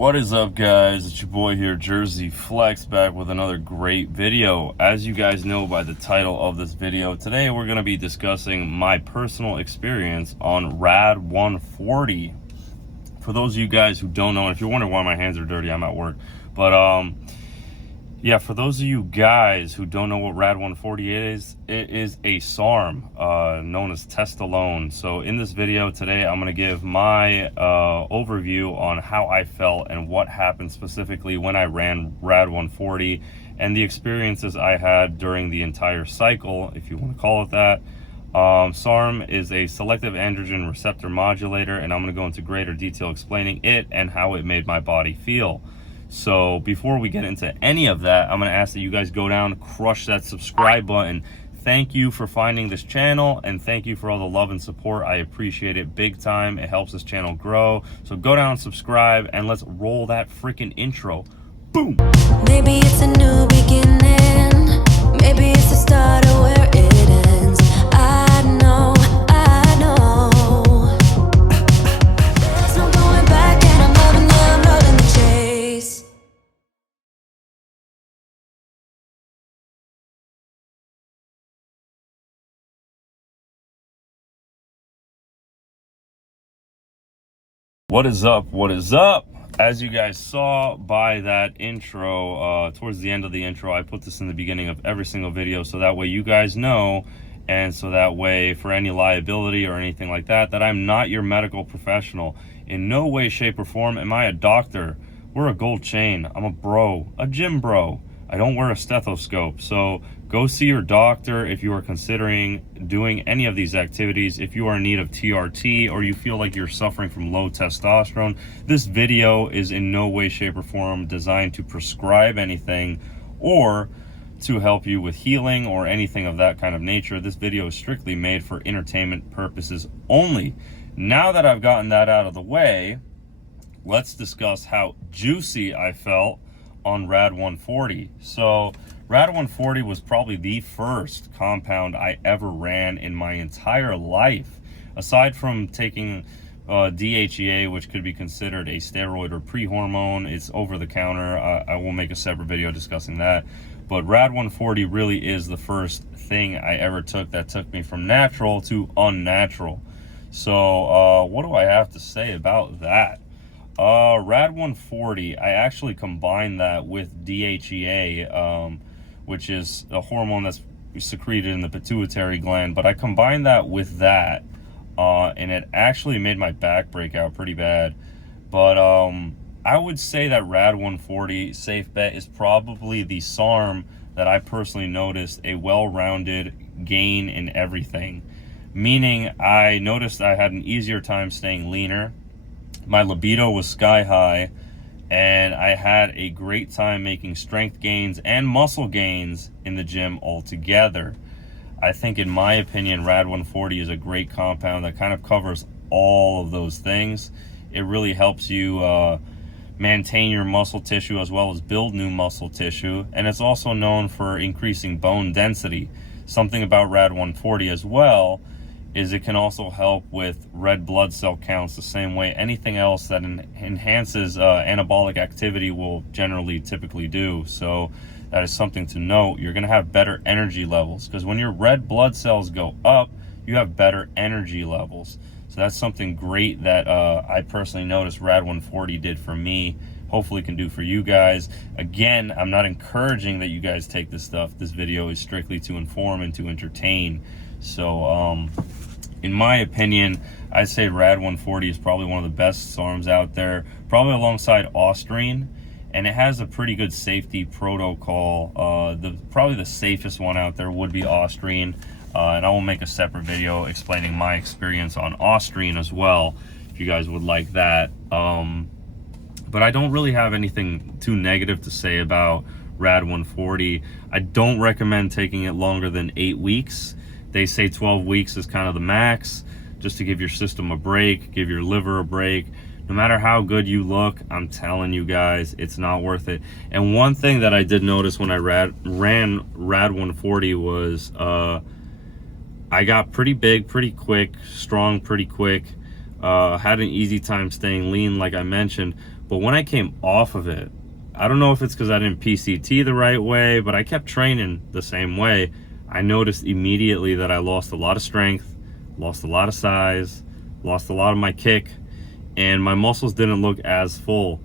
What is up, guys? It's your boy here, Jersey Flex, back with another great video. As you guys know by the title of this video, today we're going to be discussing my personal experience on RAD140. For those of you guys who don't know, and if you're wondering why my hands are dirty, I'm at work. But yeah, for those of you guys who don't know what RAD140 is, it is a SARM known as Testolone. So in this video today, I'm going to give my overview on how I felt and what happened specifically when I ran RAD140 and the experiences I had during the entire cycle, if you want to call it that. SARM is a selective androgen receptor modulator, and I'm going to go into greater detail explaining it and how it made my body feel. So before we get into any of that, I'm going to ask that you guys go down, crush that subscribe button. Thank you for finding this channel, and thank you for all the love and support. I appreciate it big time. It helps this channel grow. So go down, subscribe, and let's roll that freaking intro. Boom! Maybe it's a new beginning. Maybe it's the start of where it ends. I know. There's no going back, and I'm loving the chase. What is up? What is up? As you guys saw by that intro, towards the end of the intro, I put this in the beginning of every single video so that way you guys know, and so that way for any liability or anything like that, that I'm not your medical professional. In no way, shape, or form am I a doctor. We're a gold chain. I'm a bro, a gym bro. I don't wear a stethoscope. So go see your doctor if you are considering doing any of these activities. If you are in need of TRT or you feel like you're suffering from low testosterone, this video is in no way, shape, or form designed to prescribe anything or to help you with healing or anything of that kind of nature. This video is strictly made for entertainment purposes only. Now that I've gotten that out of the way, let's discuss how juicy I felt on RAD140. So RAD140 was probably the first compound I ever ran in my entire life. Aside from taking DHEA, which could be considered a steroid or pre-hormone, it's over the counter. I will make a separate video discussing that. But RAD140 really is the first thing I ever took that took me from natural to unnatural. So what do I have to say about that? RAD140, I actually combined that with DHEA, which is a hormone that's secreted in the pituitary gland, but I combined that with that, and it actually made my back break out pretty bad. But I would say that RAD140, safe bet, is probably the SARM that I personally noticed a well-rounded gain in everything. Meaning, I noticed I had an easier time staying leaner. My libido was sky high, and I had a great time making strength gains and muscle gains in the gym altogether. I think, in my opinion, RAD140 is a great compound that kind of covers all of those things. It really helps you maintain your muscle tissue as well as build new muscle tissue, and it's also known for increasing bone density. Something about RAD140 as well is it can also help with red blood cell counts the same way anything else that enhances anabolic activity will typically do. So that is something to note. You're going to have better energy levels because when your red blood cells go up, you have better energy levels. So that's something great that I personally noticed RAD140 did for me. Hopefully can do for you guys. Again, I'm not encouraging that you guys take this stuff. This video is strictly to inform and to entertain. So in my opinion, I'd say RAD140 is probably one of the best SARMs out there, probably alongside Ostrine, and it has a pretty good safety protocol. Probably the safest one out there would be Ostrine, and I will make a separate video explaining my experience on Ostrine as well, if you guys would like that. But I don't really have anything too negative to say about RAD140. I don't recommend taking it longer than 8 weeks. They say 12 weeks is kind of the max, just to give your system a break, give your liver a break. No matter how good you look, I'm telling you guys, it's not worth it. And one thing that I did notice when I ran RAD140 was I got pretty big, pretty quick, strong, pretty quick. Had an easy time staying lean, like I mentioned. But when I came off of it, I don't know if it's because I didn't PCT the right way, but I kept training the same way. I noticed immediately that I lost a lot of strength, lost a lot of size, lost a lot of my kick, and my muscles didn't look as full.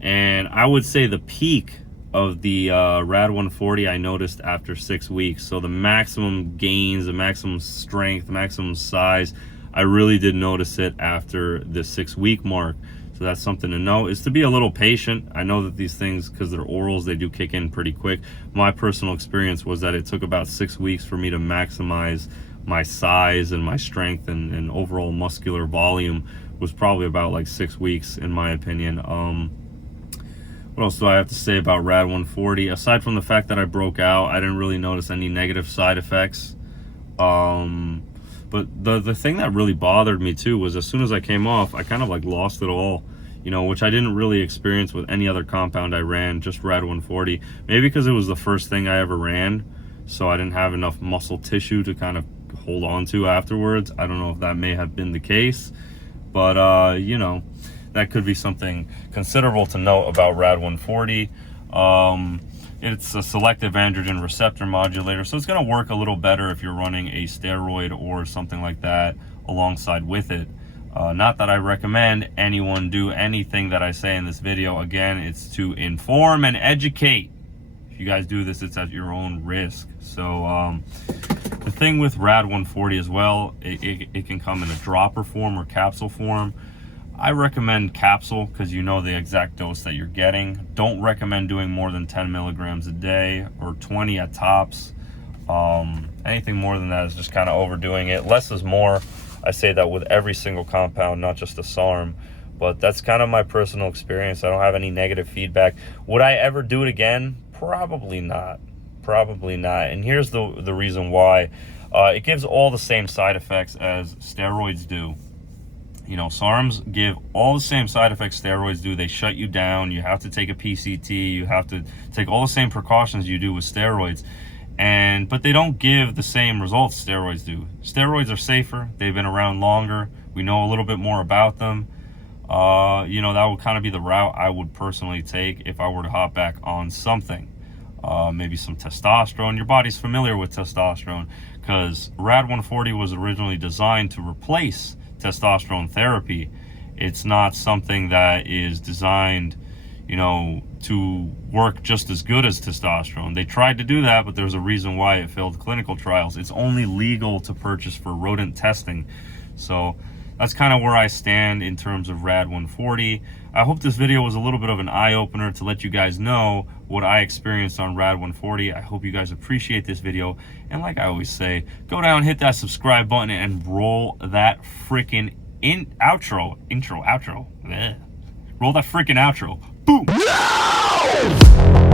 And I would say the peak of the RAD140 I noticed after 6 weeks. So the maximum gains, the maximum strength, maximum size, I really did notice it after the 6 week mark. So that's something to know, is to be a little patient. I know that these things, because they're orals, they do kick in pretty quick. My personal experience was that it took about 6 weeks for me to maximize my size and my strength and overall muscular volume. Was probably about like 6 weeks in my opinion. What else do I have to say about RAD140? Aside from the fact that I broke out, I didn't really notice any negative side effects. But the thing that really bothered me too was as soon as I came off, I kind of like lost it all, you know, which I didn't really experience with any other compound I ran, just RAD140. Maybe because it was the first thing I ever ran, so I didn't have enough muscle tissue to kind of hold on to afterwards. I don't know if that may have been the case, but you know, that could be something considerable to note about RAD140. It's a selective androgen receptor modulator, so it's going to work a little better if you're running a steroid or something like that alongside with it. Not that I recommend anyone do anything that I say in this video. Again, it's to inform and educate. If you guys do this, it's at your own risk. So the thing with RAD140 as well, it can come in a dropper form or capsule form. I recommend capsule because you know the exact dose that you're getting. Don't recommend doing more than 10 milligrams a day or 20 at tops. Anything more than that is just kind of overdoing it. Less is more. I say that with every single compound, not just the SARM, but that's kind of my personal experience. I don't have any negative feedback. Would I ever do it again? Probably not. Probably not. And here's the reason why. It gives all the same side effects as steroids do. You know, SARMs give all the same side effects steroids do. They shut you down. You have to take a PCT. You have to take all the same precautions you do with steroids. But they don't give the same results steroids do. Steroids are safer. They've been around longer. We know a little bit more about them. You know, that would kind of be the route I would personally take if I were to hop back on something. Maybe some testosterone. Your body's familiar with testosterone because RAD140 was originally designed to replace testosterone therapy. It's not something that is designed, you know, to work just as good as testosterone. They tried to do that, but there's a reason why it failed clinical trials. It's only legal to purchase for rodent testing. So that's kind of where I stand in terms of RAD140. I hope this video was a little bit of an eye-opener to let you guys know what I experienced on RAD140. I hope you guys appreciate this video. And like I always say, go down, hit that subscribe button, and roll that freaking outro. Roll that freaking outro. Boom! No!